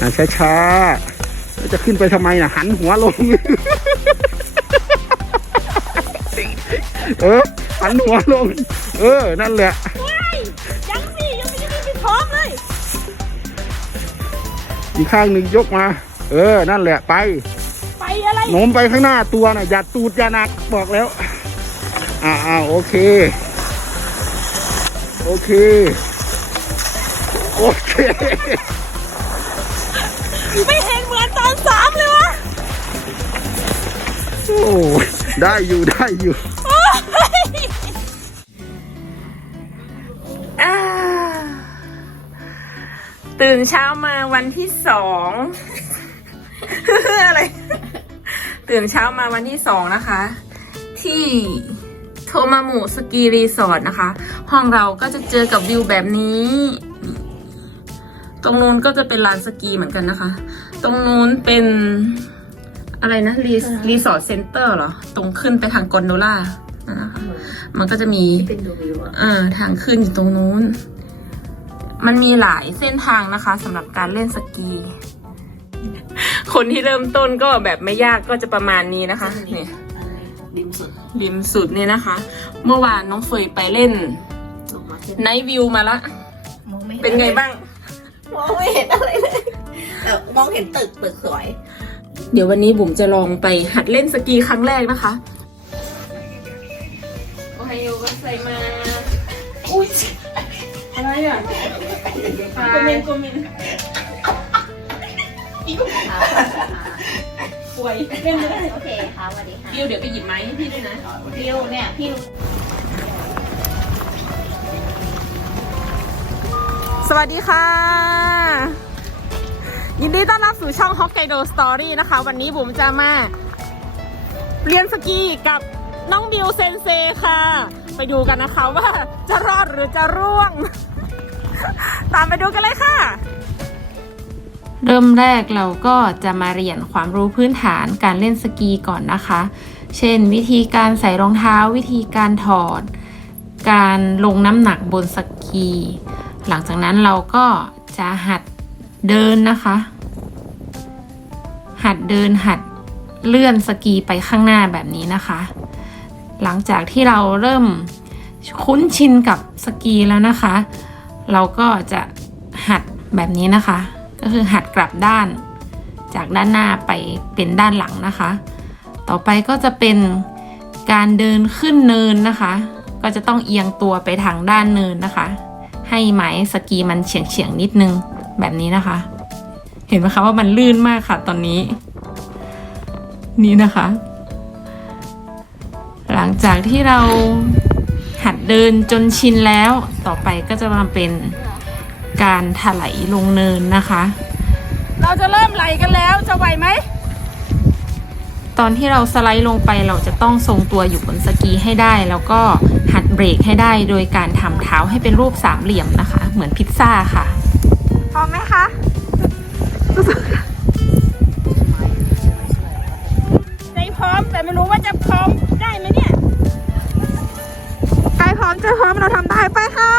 อ่าช้าๆแล้วจะขึ้นไปทำไมน่ะหันหัวลง เออ หันหัวลง เออ นั่นแหละยังสิยังไม่ยังไม่พร้อมเลย อีกข้างหนึ่งยกมา เออ นั่นแหละไป ไปอะไรโน้มไปข้างหน้าตัวน่ะอย่าตูดอย่าหนักบอกแล้ว อ่าอ่าโอเค โอเค โอเค ไม่เห็นเหมือนตอนสามเลยวะโอ้ได้อยู่ได้อยู่โอ้ยอ่าตื่นเช้ามาวันที่สอง อะไร ตื่นเช้ามาวันที่สองนะคะ ที่โทมามุสกีรีสอร์ทนะคะ ห้องเราก็จะเจอกับวิวแบบนี้ต รงนู้นก็จะเป็นลานสกีเหมือนกันนะคะ ตรงนู้นเป็นอะไรนะรีรีสอร์ทเซ็นเตอร์เหรอ ตรงขึ้นไปทางกอนโดล่านั่นนะคะมันก็จะมีเป็นดูวิวอะอ่าทางขึ้นอยู่ตรงนู้น มันมีหลายเส้นทางนะคะสำหรับการเล่นสกี คนที่เริ่มต้นก็แบบไม่ยากก็จะประมาณนี้นะคะเนี่ยดิมสุดริมสุดเนี่ยนะคะ เมื่อวานน้องเฟยไปเล่นลงมาขึ้นไนท์วิวมาละมองไม่ห็เป็นไงบ้าง มองไม่เห็นอะไรเลยแต่มองเห็นตึกตึกสวย เดี๋ยววันนี้บุ๋มจะลองไปหัดเล่นสกีครั้งแรกนะคะโอไฮโอก็ใส่มา อุ้ยอะไรอะโกเมนโกเมนป่วยเล่นไม่ได้โอเคค่ะสวัสดีค่ะบิวเดี๋ยวไปหยิบไม้ให้พี่ด้วยนะวิวเนี่ยพี่รู้ สวัสดีค่ะ ยินดีต้อนรับสู่ช่อง Hokkaido Story นะคะ วันนี้บุ๋มจะมา เรียนสกีกับน้องบิวเซนเซค่ะ ไปดูกันนะคะว่าจะรอดหรือจะร่วง ตามไปดูกันเลยค่ะ เริ่มแรกเราก็จะมาเรียนความรู้พื้นฐานการเล่นสกีก่อนนะคะ เช่น วิธีการใส่รองเท้าวิธีการถอด การลงน้ำหนักบนสกี หลังจากนั้นเราก็จะหัดเดินนะคะ หัดเดินหัดเลื่อนสกีไปข้างหน้าแบบนี้นะคะ หลังจากที่เราเริ่มคุ้นชินกับสกีแล้วนะคะ เราก็จะหัดแบบนี้นะคะ ก็คือหัดกลับด้านจากด้านหน้าไปเป็นด้านหลังนะคะ ต่อไปก็จะเป็นการเดินขึ้นเนินนะคะ ก็จะต้องเอียงตัวไปทางด้านเนินนะคะ ให้ไม้สกีมันเฉียงเฉียงๆนิดนึงแบบนี้นะคะ เห็นไหมคะว่ามันลื่นมากค่ะตอนนี้ นี่นะคะ หลังจากที่เราหัดเดินจนชินแล้วต่อไปก็จะมาเป็นการถลายลงเนินนะคะ เราจะเริ่มไหลกันแล้วจะไหวไหม ตอนที่เราสไลด์ลงไปเราจะต้องทรงตัวอยู่บนสกีให้ได้ แล้วก็หัดเบรกให้ได้โดยการทำเท้าให้เป็นรูปสามเหลี่ยมนะคะ เหมือนพิซซ่าค่ะ พร้อมไหมคะใจพร้อมแต่ไม่รู้ว่าจะพร้อมได้ไหมเนี่ยใจพร้อมใจพร้อมเราทำได้ไปค่ะ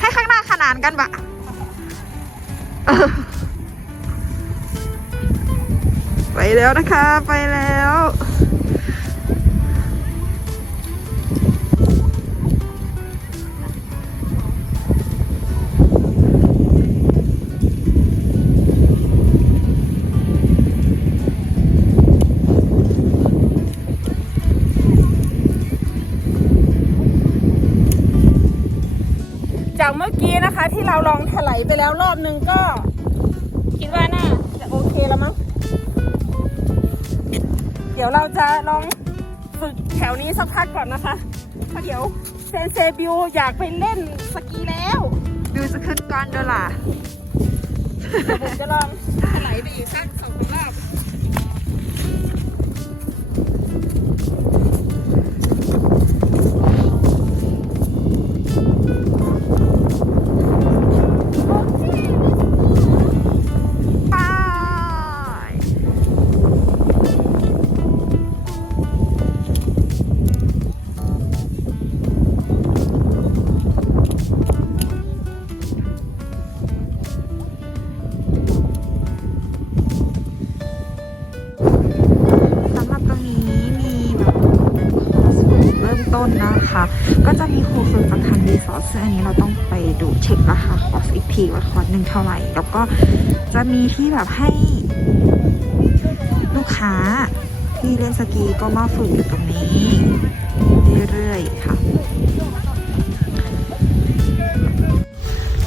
ให้ข้างหน้าขนานกันบะ ไปแล้วนะคะ ไปแล้ว ที่เราลองถลายไปแล้วรอบนึงก็ คิดว่าน่าจะโอเคแล้วมั้ง เดี๋ยวเราจะลองฝึกแถวนี้สักพักก่อนนะคะเพราะเดี๋ยวเซนเซบิวอยากไปเล่นสกีแล้ว บิวจะขึ้นก้อนด้วยล่ะ ผมจะลองถลายไปอีกสัก ร์สซึ่งอันนี้เราต้องไปดูเช็คราคาคอร์สอีกทีว่าคอร์สหนึ่งเท่าไหร่ แล้วก็จะมีที่แบบให้ลูกค้าที่เล่นสกีก็มาฝึกอยู่ตรงนี้ เรื่อยๆค่ะ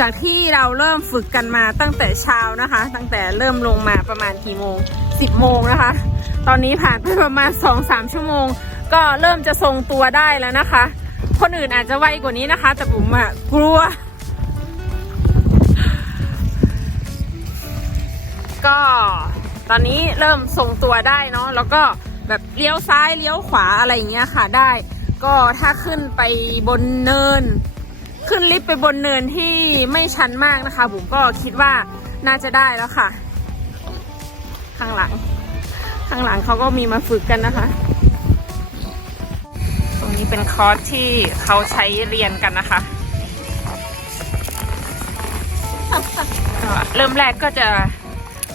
จากที่เราเริ่มฝึกกันมาตั้งแต่เช้านะคะ ตั้งแต่เริ่มลงมาประมาณกี่โมง 10 โมงนะคะ ตอนนี้ผ่านไปประมาณ 2-3 ชั่วโมง ก็เริ่มจะทรงตัวได้แล้วนะคะ คนอื่นอาจจะไวกว่านี้นะคะ แต่ผมอะกลัว ก็ตอนนี้เริ่มทรงตัวได้เนาะแล้วก็แบบเลี้ยวซ้ายเลี้ยวขวาอะไรอย่างเงี้ยค่ะได้ ก็ถ้าขึ้นไปบนเนิน ขึ้นลิฟต์ไปบนเนินที่ไม่ชันมากนะคะผมก็คิดว่าน่าจะได้แล้วค่ะ ข้างหลัง ข้างหลังเขาก็มีมาฝึกกันนะคะ นี้เป็นคอร์สที่เขาใช้เรียนกันนะคะก็เริ่มแรกก็จะ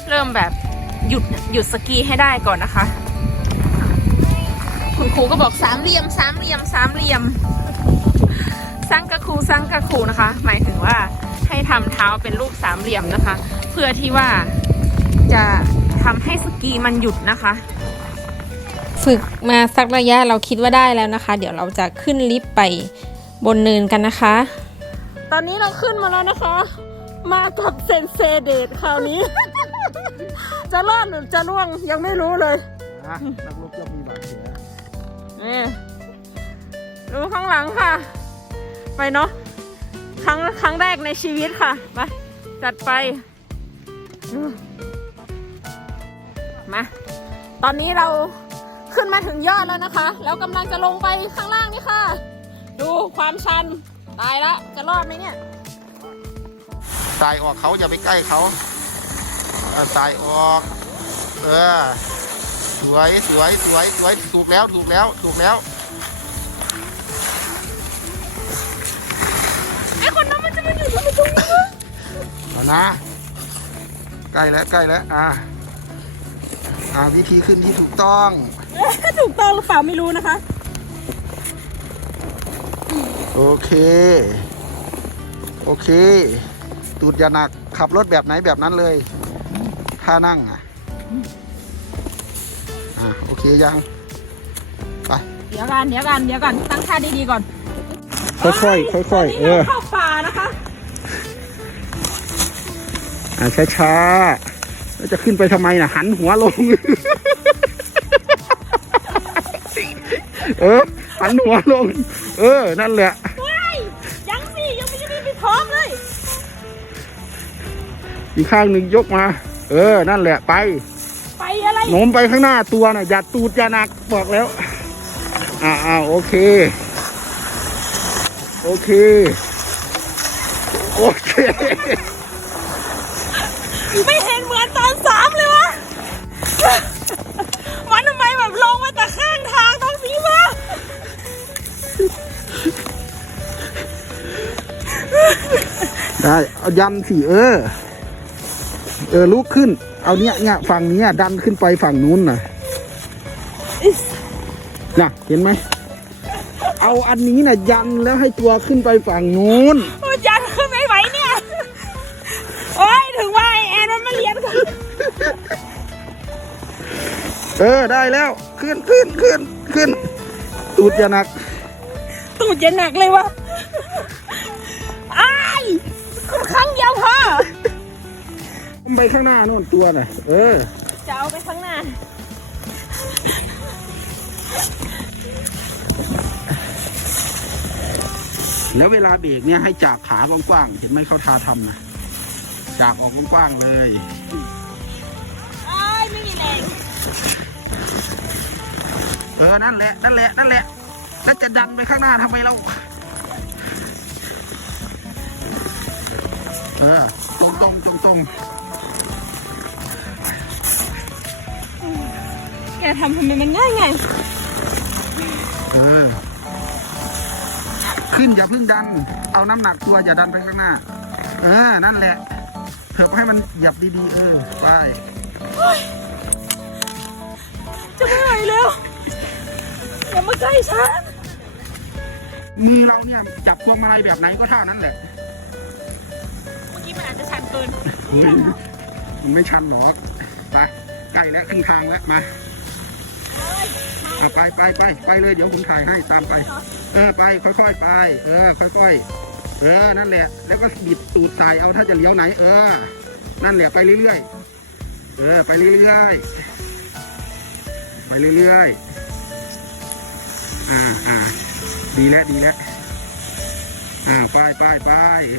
เริ่มแบบหยุดหยุดสกีให้ได้ก่อนนะคะ คุณครูก็บอกสามเหลี่ยมสามเหลี่ยมสามเหลี่ยมสังกะคูสังกะคูนะคะ หมายถึงว่าให้ทำเท้าเป็นรูปสามเหลี่ยมนะคะ เพื่อที่ว่าจะทำให้สกีมันหยุดนะคะ ฝึกมาสักระยะเราคิดว่าได้แล้วนะคะ เดี๋ยวเราจะขึ้นลิฟต์ไปบนเนินกันนะคะ ตอนนี้เราขึ้นมาแล้วนะคะ มากับเซนเซเดตคราวนี้ จะรอดหรือจะร่วงยังไม่รู้เลยนะนักรบย่อมมีบาดแผลนี่ดูข้างหลังค่ะ ไปเนาะครั้งครั้งแรกในชีวิตค่ะไปจัดไปอืมมา ตอนนี้เรา ขึ้นมาถึงยอดแล้วนะคะ แล้วกำลังจะลงไปข้างล่างนี่ค่ะ ดูความชัน ตายละ จะรอดไหมเนี่ยสายออกเขาอย่าไปใกล้เขาเอาสายออก เออ สวยสวยสวยสวยถูกแล้วถูกแล้วถูกแล้วไอ้คนนั้นมันจะมาอยู่ทำไมตรงนี้วะเอานะใกล้แล้วใกล้แล้วอ่าอ่าวิธีขึ้นที่ถูกต้อง ถูกต้องหรือเปล่าไม่รู้นะคะ โอเค โอเค ตูดอย่าหนัก ขับรถแบบไหนแบบนั้นเลยท่านั่งอะ อ่าโอเคยัง ไป เดี๋ยวกันเดี๋ยวกันเดี๋ยวกันตั้งท่าดีๆก่อน ค่อยๆค่อยๆเออเข้าป่านะคะ อ่าช้าๆแล้วจะขึ้นไปทำไมน่ะ หันหัวลง เออหันหัวลง เออ นั่นแหละยังสิยังไม่ได้ไปพร้อมเลย อีกข้างหนึ่งยกมา เออ นั่นแหละไป ไปอะไรโน้มไปข้างหน้าตัวน่ะอย่าตูดอย่าหนักบอกแล้ว อ่าอ่าโอเค โอเค โอเค ไม่เห็นเหมือนตอนสามเลยวะมันทำไมแบบลงมาแต่ข้างทางตรงนี้วะ ได้เอายันสิเออ เออลุกขึ้น เอาเนี้ยเนี้ยฝั่งเนี้ยดันขึ้นไปฝั่งนู้นน่ะน่ะเห็นไหมเอาอันนี้น่ะยันแล้วให้ตัวขึ้นไปฝั่งนู้นโอ้ยยันขึ้นไม่ไหวเนี่ยโอ้ยถึงว่าไอแอนมันมาเรียนกันเออได้แล้วขึ้นขึ้นขึ้นขึ้นตูดอย่าหนัก ตูดจะหนักเลยวะอ้ายขึ้นครั้งเดียวพอไปข้างหน้าโน่นตัวน่ะ เออ จะเอาไปข้างหน้า แล้วเวลาเบรกเนี่ยให้จากขากว้างๆ เห็นไหมเขาทาทำนะจากออกกว้างๆเลยอ้ายไม่มีแรง เออ นั่นแหละ นั่นแหละ นั่นแหละ แล้วจะดันไปข้างหน้าทำไมเราเออตรงตรงตรงตรงแกทำทำไมมันง่ายไง เออ ขึ้นอย่าเพิ่งดัน เอาน้ำหนักตัวอย่าดันไปข้างหน้า เออ นั่นแหละเถิบให้มันเหยียบดีๆ เออ ไป จะไม่ไหวแล้ว อย่ามาใกล้ฉัน มือเราเนี่ยจับพวงมาลัยแบบไหนก็เท่านั้นแหละ เมื่อกี้มันอาจจะชันเกินอุ๊ยมันไม่ชันหรอกไปใกล้แล้วครึ่งทางแล้วมาเอาไปไปไปไปเลยเดี๋ยวผมถ่ายให้ตามไป เออไปค่อยๆไป เออ ค่อยๆ เออนั่นแหละ แล้วก็บิดตูดใส่เอาถ้าจะเลี้ยวไหน เออ นั่นแหละไปเรื่อยๆ เออ ไปเรื่อยๆ ไปเรื่อยๆ อ่าอ่า ดีแล้วดีแล้วอ่าไปไปไป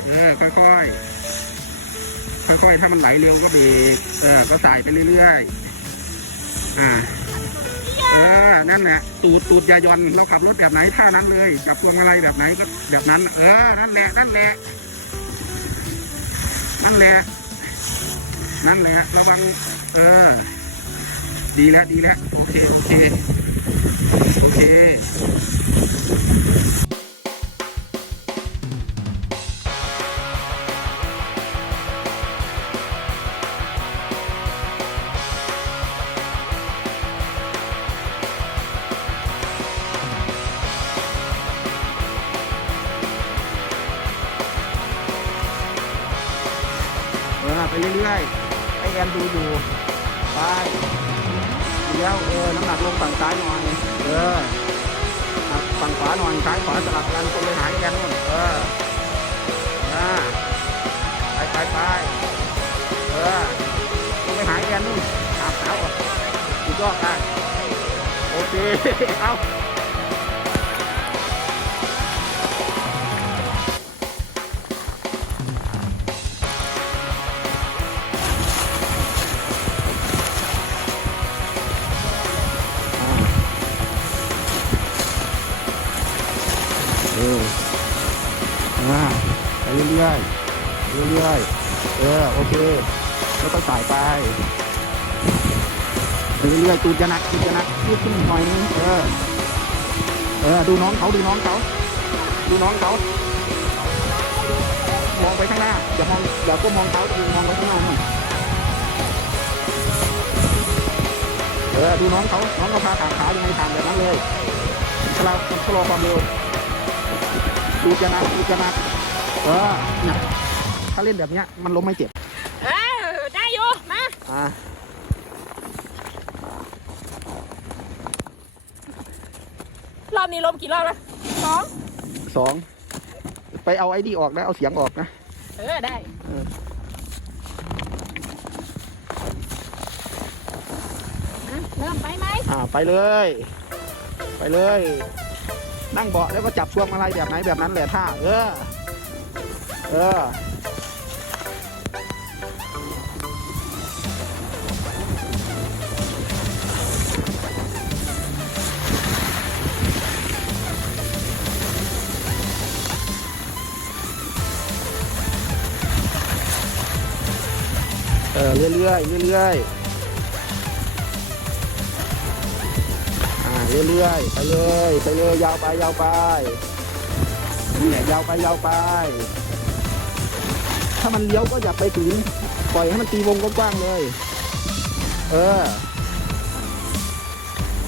เออค่อยๆค่อยๆถ้ามันไหลเร็วก็เบรกเออก็ใส่ไปเรื่อยๆอ่าเออนั่นแหละตูดตูดยายอนเราขับรถแบบไหนท่านั้นเลยจับพวงมาลัยแบบไหนก็แบบนั้น เออนั่นแหละนั่นแหละนั่นแหละนั่นแหละระวังเออ ดีแล้วดีแล้วโอเคโอเค โอเคไปเรื่อยๆไอแอนดูอยู่ ไป เลี้ยวเออน้ำหนักลงฝั่งซ้ายหน่อยเออหักฝั่งขวาหน่อยซ้ายขวาสลับกันคนไปหาไอแอนนู่นเอออ่าไปไปไปเออลงไปหาไอแอนนู่นอาบสาวก่อนสุดยอดได้โอเคเอา เอออ่าไปเรื่อยๆเรื่อยๆเออโอเคแล้วก็สายไปเรื่อยๆตูดจะหนักตูดจะหนักยืดขึ้นหน่อยนึงเออเออดูน้องเขาดูน้องเขาดูน้องเขามองไปข้างหน้าอย่ามองอย่าก็มองเขาดูมองไปข้างหน้านู่นเออดูน้องเขาน้องเขาพาขาขายังไงทางแบบนั้นเลยชะลอชะลอความเร็ว ดูจะนักดูจะนักเออเนี่ยถ้าเล่นแบบเนี้ยมันล้มไม่เจ็บเออได้อยู่มาอ่ารอบนี้ล้มกี่รอบแล้วสองสองไปเอาไอ้ดีออกนะเอาเสียงออกนะ เออได้เออมาเริ่มไปไหมอ่าไปเลย ไปเลย นั่งเบาะแล้วก็จับพวงมาลัยแบบไหนแบบนั้นแหละท่าเออ เออเออเรื่อยๆเรื่อยๆ เรื่อยๆไปเลยไปเลยยาวไปยาวไปเนี่ยยาวไปยาวไป ถ้ามันเลี้ยวก็อย่าไปถึงปล่อยให้มันตีวงกว้างๆเลย เออ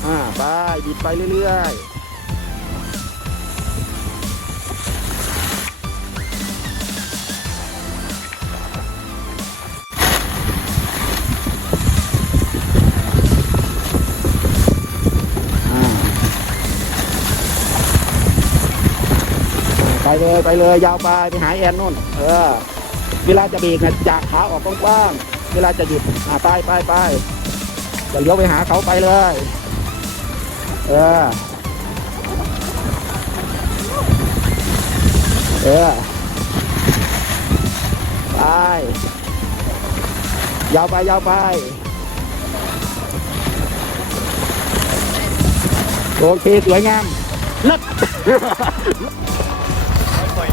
อ่าไปบิดไปเรื่อยๆ ไปเลยไปเลยยาวไปไปหาแอนนู่น เออ เวลาจะเบรกนะจากขาออกกว้างๆเวลาจะหยุดอ่าไปไปไปจะเลี้ยวไปหาเขาไปเลย เออ เออไปยาวไปยาวไปโอเคสวยงามเลิศ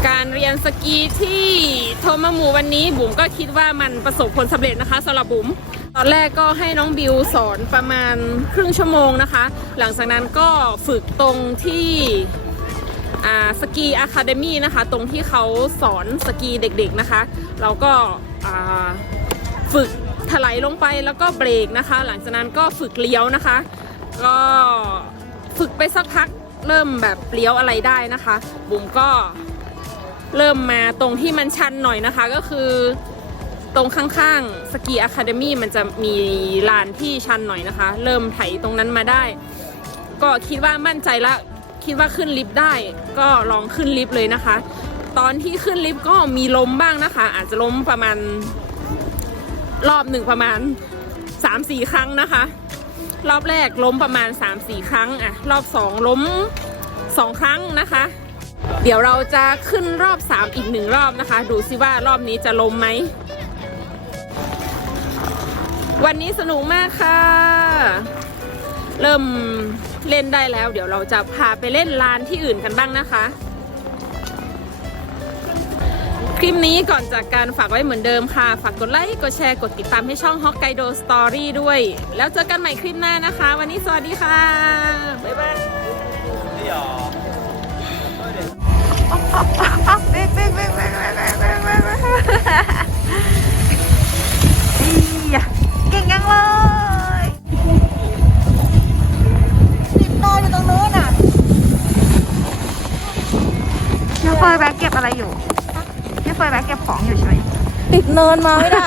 การเรียนสกีที่โทมามูวันนี้บุ๋มก็คิดว่ามันประสบผลสำเร็จนะคะสำหรับบุ๋มตอนแรกก็ให้น้องบิวสอนประมาณครึ่งชั่วโมงนะคะ หลังจากนั้นก็ฝึกตรงที่สกีอะคาเดมี่นะคะ ตรงที่เขาสอนสกีเด็กๆนะคะเราก็ฝึกถลายลงไปแล้วก็เบรกนะคะ หลังจากนั้นก็ฝึกเลี้ยวนะคะ ก็ฝึกไปสักพักเริ่มแบบเลี้ยวอะไรได้นะคะ บุ๋มก็ เริ่มมาตรงที่มันชันหน่อยนะคะก็คือตรงข้างๆสกีอะคาเดมี่มันจะมีลานที่ชันหน่อยนะคะ เริ่มไถตรงนั้นมาได้ ก็คิดว่ามั่นใจละคิดว่าขึ้นลิฟต์ได้ ก็ลองขึ้นลิฟต์เลยนะคะ ตอนที่ขึ้นลิฟต์ก็มีล้มบ้างนะคะ อาจจะล้มประมาณรอบหนึ่งประมาณ3-4ครั้งนะคะ รอบแรกล้มประมาณ3-4ครั้งอะรอบ2ล้ม2ครั้งนะคะ เดี๋ยวเราจะขึ้นรอบ 3 อีกหนึ่งรอบนะคะ ดูซิว่ารอบนี้จะลมไหม วันนี้สนุกมากค่ะ เริ่มเล่นได้แล้ว เดี๋ยวเราจะพาไปเล่นลานที่อื่นกันบ้างนะคะคลิปนี้ก่อนจากการฝากไว้เหมือนเดิมค่ะ ฝากกดไลค์ กดแชร์ กดติดตามให้ช่อง Hokkaido Story ด้วย แล้วเจอกันใหม่คลิปหน้านะคะ วันนี้สวัสดีค่ะ บ๊ายบาย เบ๊ยเก่งจังเลยติดนออยู่ตรงนู้นอะพี่เฟยแบกเก็บอะไรอยู่พี่เฟยแบกเก็บของอยู่ใช่ไหมติดเนินมาไม่ได้